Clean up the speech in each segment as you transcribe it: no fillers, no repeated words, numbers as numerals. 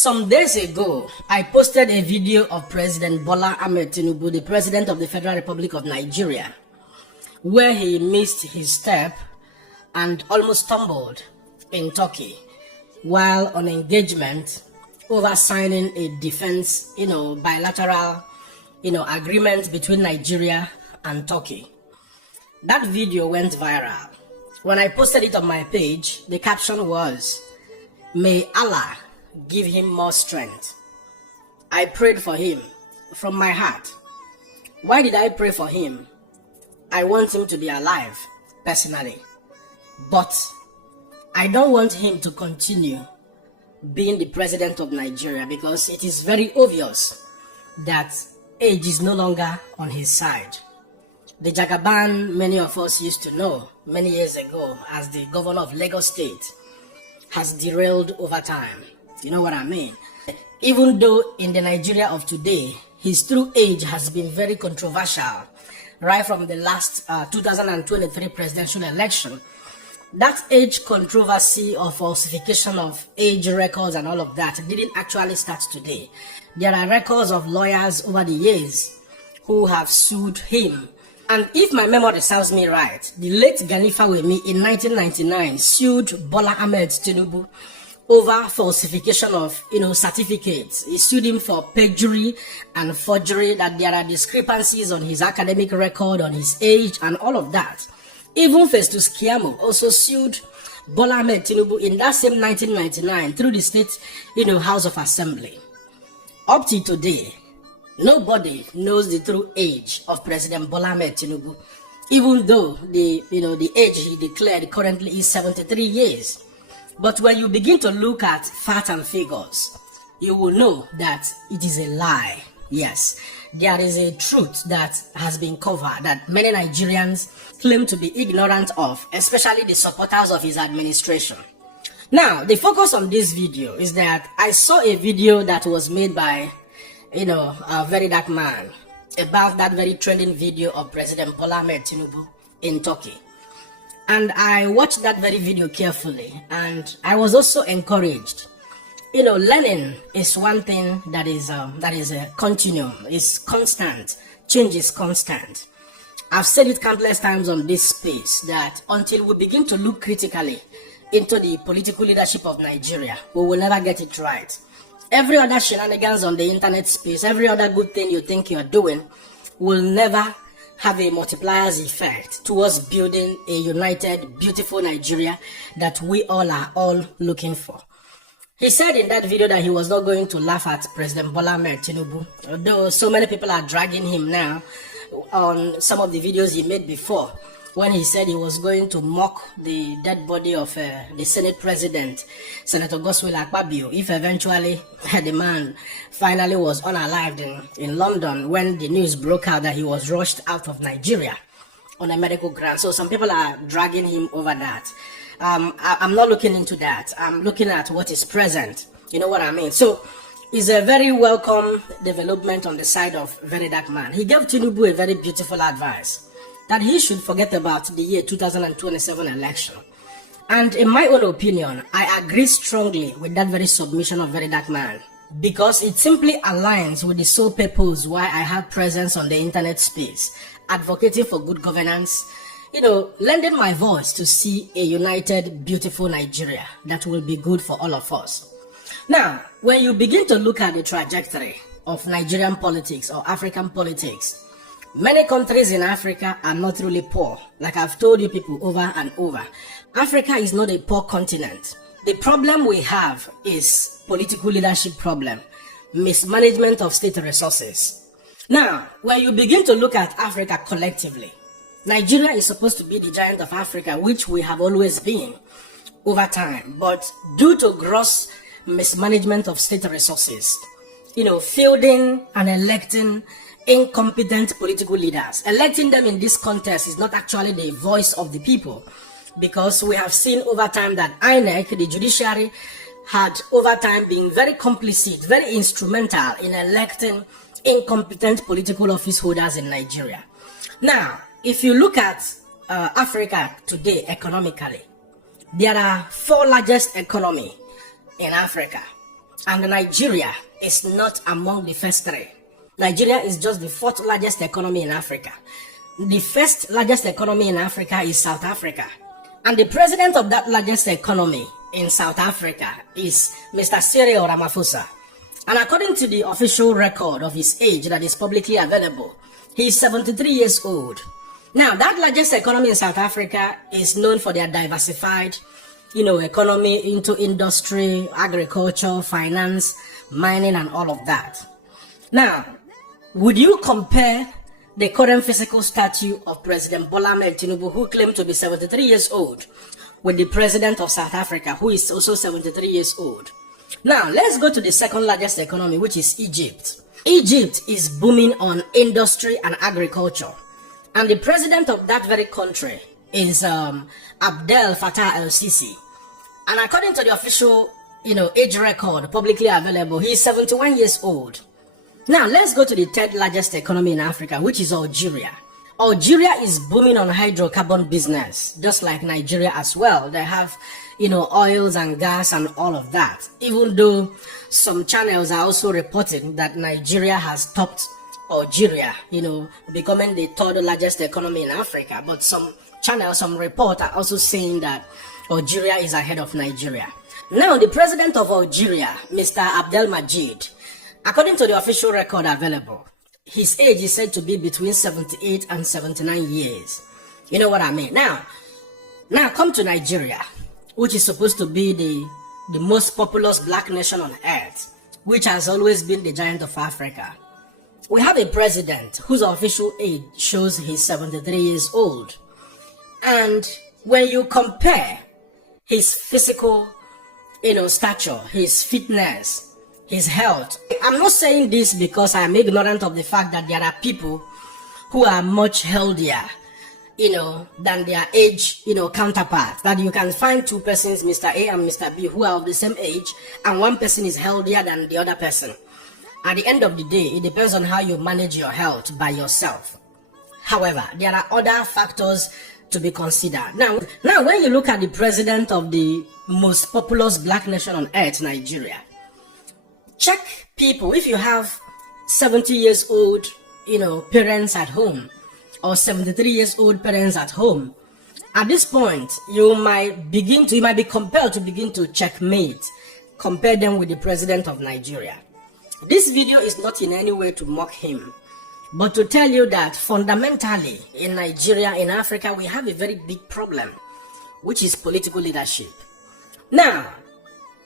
Some days ago, I posted a video of President Bola Tinubu, the President of the Federal Republic of Nigeria, where he missed his step and almost stumbled in Turkey while on engagement over signing a defense, bilateral, agreement between Nigeria and Turkey. That video went viral. When I posted it on my page, the caption was, "May Allah give him more strength." I prayed for him from my heart. Why did I pray for him? I want him to be alive, personally. But I don't want him to continue being the president of Nigeria because it is very obvious that age is no longer on his side. The Jagaban many of us used to know many years ago as the governor of Lagos State has derailed over time. You know what I mean? Even though in the Nigeria of today, his true age has been very controversial, right from the last 2023 presidential election. That age controversy or falsification of age records and all of that didn't actually start today. There are records of lawyers over the years who have sued him. And if my memory serves me right, the late Gani Fawehinmi in 1999 sued Bola Tinubu over falsification of, certificates. He sued him for perjury and forgery, that there are discrepancies on his academic record, on his age, and all of that. Even Festus Kyamo also sued Bola Tinubu in that same 1999 through the state, House of Assembly. Up to today, nobody knows the true age of President Bola Tinubu, even though the age he declared currently is 73 years. But when you begin to look at facts and figures, you will know that it is a lie. Yes, there is a truth that has been covered that many Nigerians claim to be ignorant of, especially the supporters of his administration. Now, the focus on this video is that I saw a video that was made by, Verydarkman about that very trending video of President Bola Tinubu in Turkey. And I watched that very video carefully, and I was also encouraged. Learning is one thing that is a continuum, is constant. Change is constant. I've said it countless times on this space that until we begin to look critically into the political leadership of Nigeria, we will never get it right. Every other shenanigans on the internet space, every other good thing you think you're doing will never have a multiplier's effect towards building a united, beautiful Nigeria that we all are looking for. He said in that video that he was not going to laugh at President Bola Tinubu, although so many people are dragging him now on some of the videos he made before, when he said he was going to mock the dead body of the Senate President, Senator Godswill Akpabio, if eventually the man finally was unalived in London when the news broke out that he was rushed out of Nigeria on a medical ground. So some people are dragging him over that. I'm not looking into that. I'm looking at what is present. You know what I mean? So it's a very welcome development on the side of Verydarkman. He gave Tinubu a very beautiful advice, that he should forget about the year 2027 election. And in my own opinion, I agree strongly with that very submission of Verydarkman, because it simply aligns with the sole purpose why I have presence on the internet space, advocating for good governance, lending my voice to see a united, beautiful Nigeria that will be good for all of us. Now, when you begin to look at the trajectory of Nigerian politics or African politics, many countries in Africa are not really poor. Like I've told you people over and over, Africa is not a poor continent. The problem we have is political leadership problem, mismanagement of state resources. Now, when you begin to look at Africa collectively, Nigeria is supposed to be the giant of Africa, which we have always been over time. But due to gross mismanagement of state resources, fielding and electing incompetent political leaders, electing them in this contest is not actually the voice of the people, because we have seen over time that INEC, the judiciary, had over time been very complicit, very instrumental in electing incompetent political office holders in Nigeria. Now, if you look at Africa today economically, there are 4 largest economies in Africa. And Nigeria is not among the first three. Nigeria is just the fourth largest economy in Africa. The first largest economy in Africa is South Africa. And the president of that largest economy in South Africa is Mr. Cyril Ramaphosa. And according to the official record of his age that is publicly available, he is 73 years old. Now, that largest economy in South Africa is known for their diversified, economy into industry, agriculture, finance, mining, and all of that. Now, would you compare the current physical stature of President Bola Tinubu, who claimed to be 73 years old, with the president of South Africa, who is also 73 years old? Now, let's go to the second largest economy, which is Egypt. Egypt is booming on industry and agriculture. And the president of that very country is Abdel Fattah el-Sisi. And according to the official, age record publicly available, he is 71 years old. Now, let's go to the third largest economy in Africa, which is Algeria. Algeria is booming on hydrocarbon business, just like Nigeria as well. They have, oils and gas and all of that. Even though some channels are also reporting that Nigeria has topped Algeria, becoming the third largest economy in Africa. But some channels, some reports are also saying that Algeria is ahead of Nigeria. Now, the president of Algeria, Mr. Abdelmajid, according to the official record available, his age is said to be between 78 and 79 years. You know what I mean? Now come to Nigeria, which is supposed to be the most populous black nation on earth, which has always been the giant of Africa. We have a president whose official age shows he's 73 years old. And when you compare his physical, stature, his fitness, his health. I'm not saying this because I am ignorant of the fact that there are people who are much healthier, than their age, counterparts. That you can find two persons, Mr. A and Mr. B, who are of the same age, and one person is healthier than the other person. At the end of the day, it depends on how you manage your health by yourself. However, there are other factors to be considered. Now, when you look at the president of the most populous black nation on earth, Nigeria, check people. If you have 70 years old, parents at home, or 73 years old parents at home, at this point, you might be compelled to begin to compare them with the president of Nigeria. This video is not in any way to mock him, but to tell you that fundamentally in Nigeria, in Africa, we have a very big problem, which is political leadership. Now,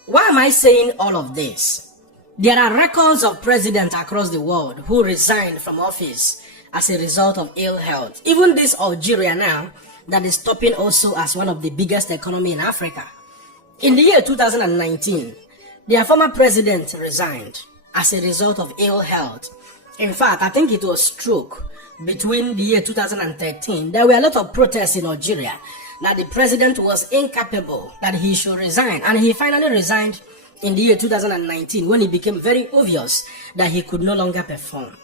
why am I saying all of this? There are records of presidents across the world who resigned from office as a result of ill health. Even this Algeria now, that is topping also as one of the biggest economy in Africa. In the year 2019, their former president resigned as a result of ill health. In fact, I think it was stroke. Between the year 2013, there were a lot of protests in Algeria that the president was incapable, that he should resign. And he finally resigned in the year 2019 when it became very obvious that he could no longer perform.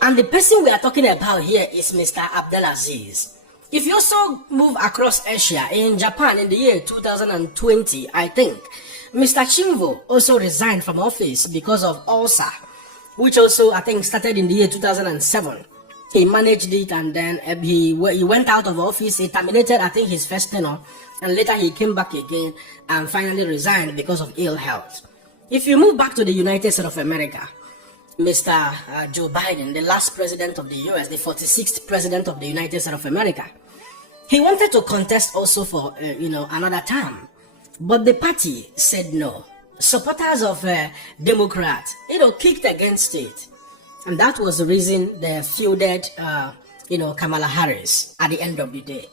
And the person we are talking about here is Mr. Abdelaziz. If you also move across Asia, in Japan in the year 2020, I think, Mr. Shinzo also resigned from office because of ulcer, which also I think started in the year 2007. He managed it and then he went out of office. He terminated, I think, his first tenure, and later he came back again and finally resigned because of ill health. If you move back to the United States of America, Mr. Joe Biden, the last president of the US, the 46th president of the United States of America, he wanted to contest also for another term, but the party said no. Supporters of Democrats, kicked against it. And that was the reason they fielded, Kamala Harris at the end of the day.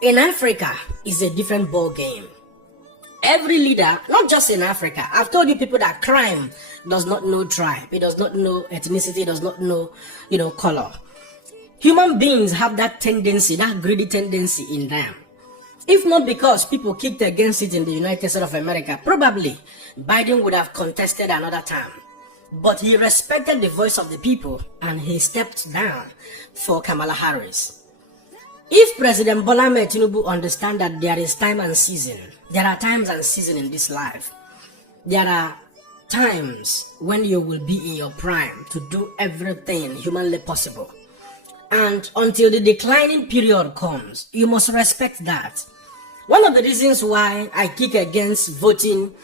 In Africa, it's a different ball game. Every leader, not just in Africa, I've told you people that crime does not know tribe, it does not know ethnicity, it does not know, color. Human beings have that tendency, that greedy tendency in them. If not because people kicked against it in the United States of America, probably Biden would have contested another term. But he respected the voice of the people and he stepped down for Kamala Harris. If President Bola Tinubu understands that there is time and season, there are times and seasons in this life. There are times when you will be in your prime to do everything humanly possible. And until the declining period comes, you must respect that. One of the reasons why I kick against voting,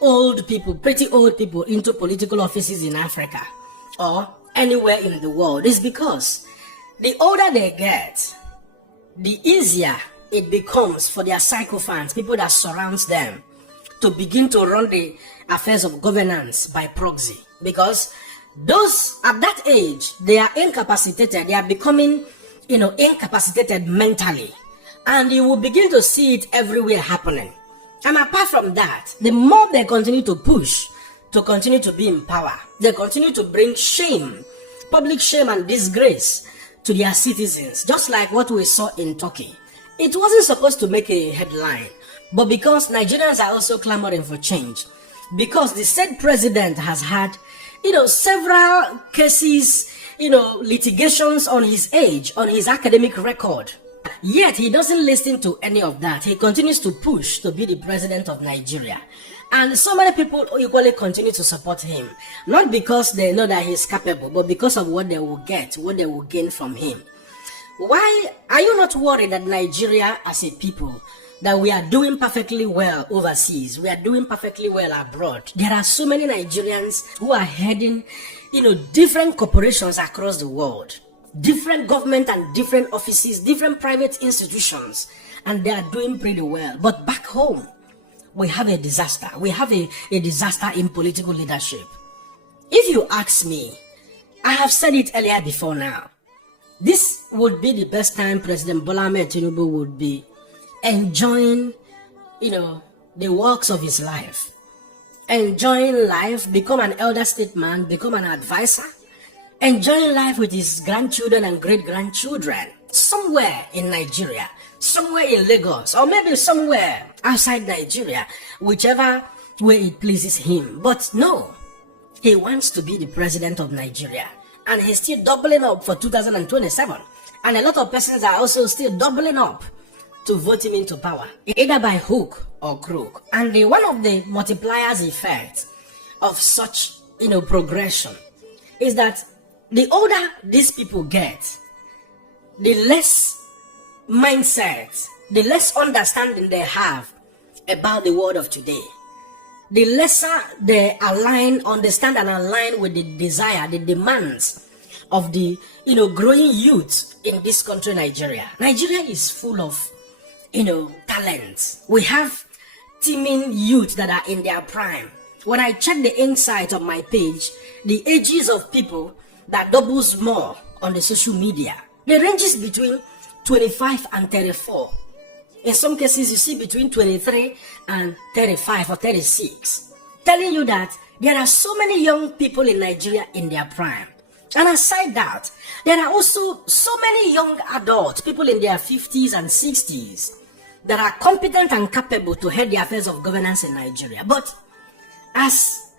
old people, pretty old people into political offices in Africa or anywhere in the world is because the older they get, the easier it becomes for their sycophants, people that surround them, to begin to run the affairs of governance by proxy. Because those at that age, they are incapacitated, they are becoming, incapacitated mentally. And you will begin to see it everywhere happening. And apart from that, the more they continue to push to continue to be in power, they continue to bring shame, public shame and disgrace to their citizens, just like what we saw in Turkey. It wasn't supposed to make a headline, but because Nigerians are also clamoring for change, because the said president has had, several cases, litigations on his age, on his academic record. Yet he doesn't listen to any of that. He continues to push to be the president of Nigeria. And so many people equally continue to support him. Not because they know that he's capable, but because of what they will get, what they will gain from him. Why are you not worried that Nigeria as a people, that we are doing perfectly well overseas, we are doing perfectly well abroad? There are so many Nigerians who are heading, different corporations across the world, different government and different offices, different private institutions, and they are doing pretty well. But back home, we have a disaster. We have a disaster in political leadership. If you ask me, I have said it earlier before now, this would be the best time President Bola Tinubu would be enjoying, the works of his life. Enjoying life, become an elder statesman, become an advisor, enjoying life with his grandchildren and great-grandchildren, somewhere in Nigeria, somewhere in Lagos, or maybe somewhere outside Nigeria, whichever way it pleases him. But no, he wants to be the president of Nigeria. And he's still doubling up for 2027. And a lot of persons are also still doubling up to vote him into power, either by hook or crook. And one of the multipliers effects of such, progression is that the older these people get, the less mindset, the less understanding they have about the world of today. The lesser they understand and align with the desire, the demands of the, growing youth in this country, Nigeria. Nigeria is full of, talents. We have teeming youth that are in their prime. When I check the insight of my page, the ages of people that doubles more on the social media, the ranges between 25 and 34. In some cases, you see between 23 and 35 or 36, telling you that there are so many young people in Nigeria in their prime. And aside that, there are also so many young adults, people in their 50s and 60s, that are competent and capable to head the affairs of governance in Nigeria. But as,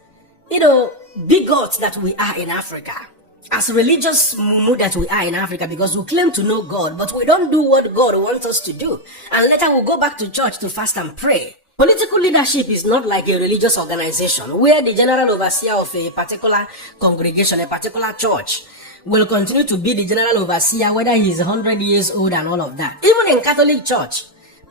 bigots that we are in Africa, as religious mumu that we are in Africa, because we claim to know God, but we don't do what God wants us to do. And later we'll go back to church to fast and pray. Political leadership is not like a religious organization where the general overseer of a particular congregation, a particular church, will continue to be the general overseer, whether he is 100 years old and all of that. Even in Catholic Church,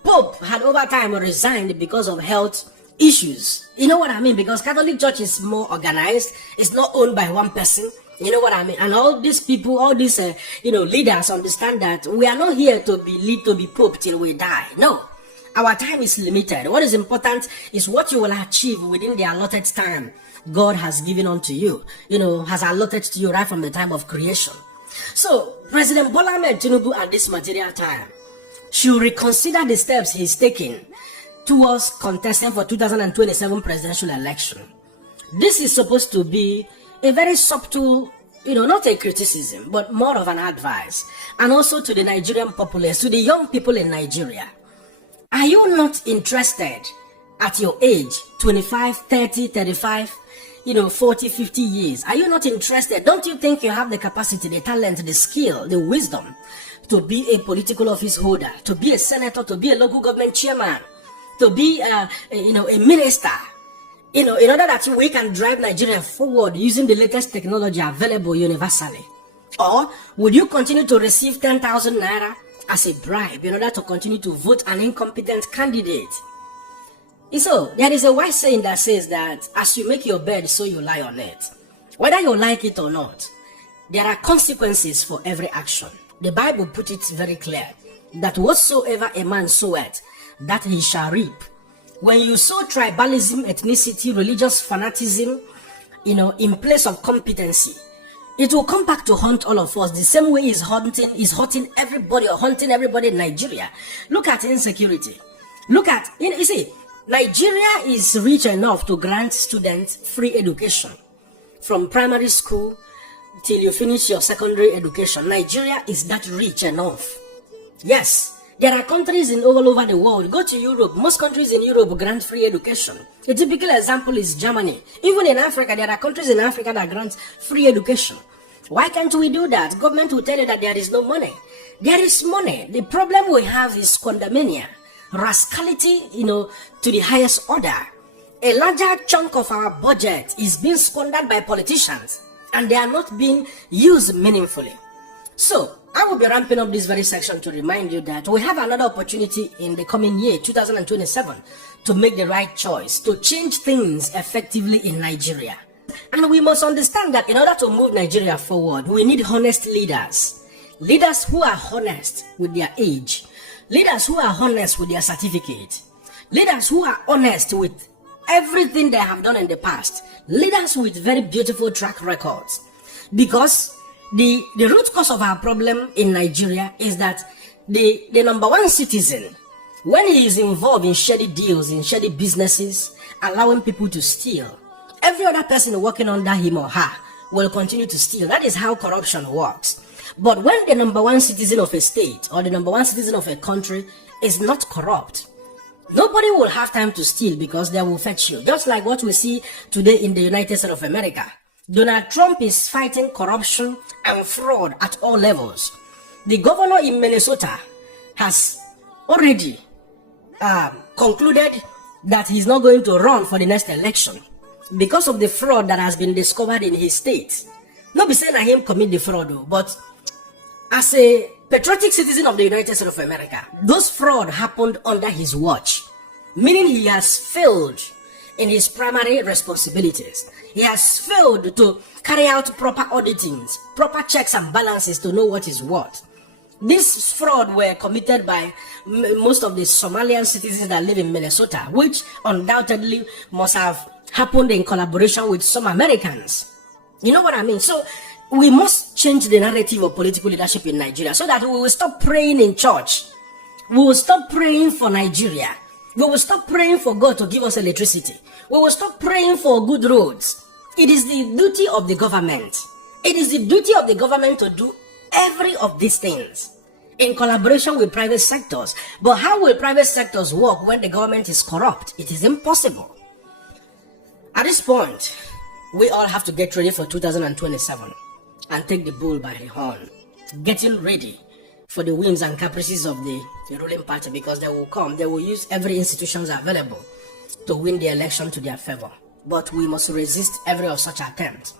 Pope had over time resigned because of health issues. You know what I mean? Because Catholic Church is more organized. It's not owned by one person. You know what I mean? And all these people, all these, leaders understand that we are not here to be Pope till we die. No. Our time is limited. What is important is what you will achieve within the allotted time God has given unto you, has allotted to you right from the time of creation. So, President Bola Tinubu at this material time should reconsider the steps he's taking towards contesting for 2027 presidential election. This is supposed to be a very subtle, not a criticism, but more of an advice. And also to the Nigerian populace, to the young people in Nigeria. Are you not interested at your age, 25, 30, 35, 40, 50 years? Are you not interested? Don't you think you have the capacity, the talent, the skill, the wisdom to be a political office holder, to be a senator, to be a local government chairman, to be, a minister in order that we can drive Nigeria forward using the latest technology available universally? Or would you continue to receive 10,000 naira as a bribe in order to continue to vote an incompetent candidate? So there is a wise saying that says that as you make your bed, so you lie on it. Whether you like it or not, there are consequences for every action. The Bible put it very clear that whatsoever a man soweth, that he shall reap. When you sow tribalism, ethnicity, religious fanaticism, in place of competency, it will come back to haunt all of us the same way is hurting everybody or haunting everybody in Nigeria. Look at insecurity. Look at, you see, Nigeria is rich enough to grant students free education from primary school till you finish your secondary education. Nigeria is that rich enough. Yes. There are countries all over the world. Go to Europe. Most countries in Europe grant free education. A typical example is Germany. Even in Africa, there are countries in Africa that grant free education. Why can't we do that? Government will tell you that there is no money. There is money. The problem we have is condominium, rascality, to the highest order. A larger chunk of our budget is being squandered by politicians, and they are not being used meaningfully. So, I will be ramping up this very section to remind you that we have another opportunity in the coming year, 2027, to make the right choice, to change things effectively in Nigeria. And we must understand that in order to move Nigeria forward, we need honest leaders. Leaders who are honest with their age. Leaders who are honest with their certificate. Leaders who are honest with everything they have done in the past. Leaders with very beautiful track records. Because the root cause of our problem in Nigeria is that the number one citizen, when he is involved in shady deals, in shady businesses, allowing people to steal, every other person working under him or her will continue to steal. That is how corruption works. But when the number one citizen of a state or the number one citizen of a country is not corrupt, nobody will have time to steal because they will fetch you. Just like what we see today in the United States of America. Donald Trump is fighting corruption and fraud at all levels. The governor in Minnesota has already concluded that he's not going to run for the next election because of the fraud that has been discovered in his state. Not be saying that him commit the fraud though, but as a patriotic citizen of the United States of America, those fraud happened under his watch, meaning he has failed in his primary responsibilities. He has failed to carry out proper auditings, proper checks and balances to know what is what. This fraud were committed by most of the Somalian citizens that live in Minnesota, which undoubtedly must have happened in collaboration with some Americans. You know what I mean? So we must change the narrative of political leadership in Nigeria so that we will stop praying in church. We will stop praying for Nigeria. We will stop praying for God to give us electricity. We will stop praying for good roads. It is the duty of the government. It is the duty of the government to do every of these things in collaboration with private sectors. But how will private sectors work when the government is corrupt? It is impossible. At this point, we all have to get ready for 2027 and take the bull by the horn. Getting ready for the whims and caprices of the ruling party, because they will come, they will use every institutions available to win the election to their favor. But we must resist every of such attempts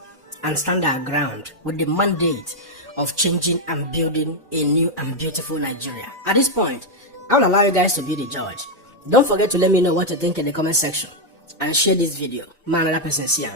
and stand our ground with the mandate of changing and building a new and beautiful Nigeria. At this point, I'll allow you guys to be the judge. Don't forget to let me know what you think in the comment section and share this video. Man, another person see you.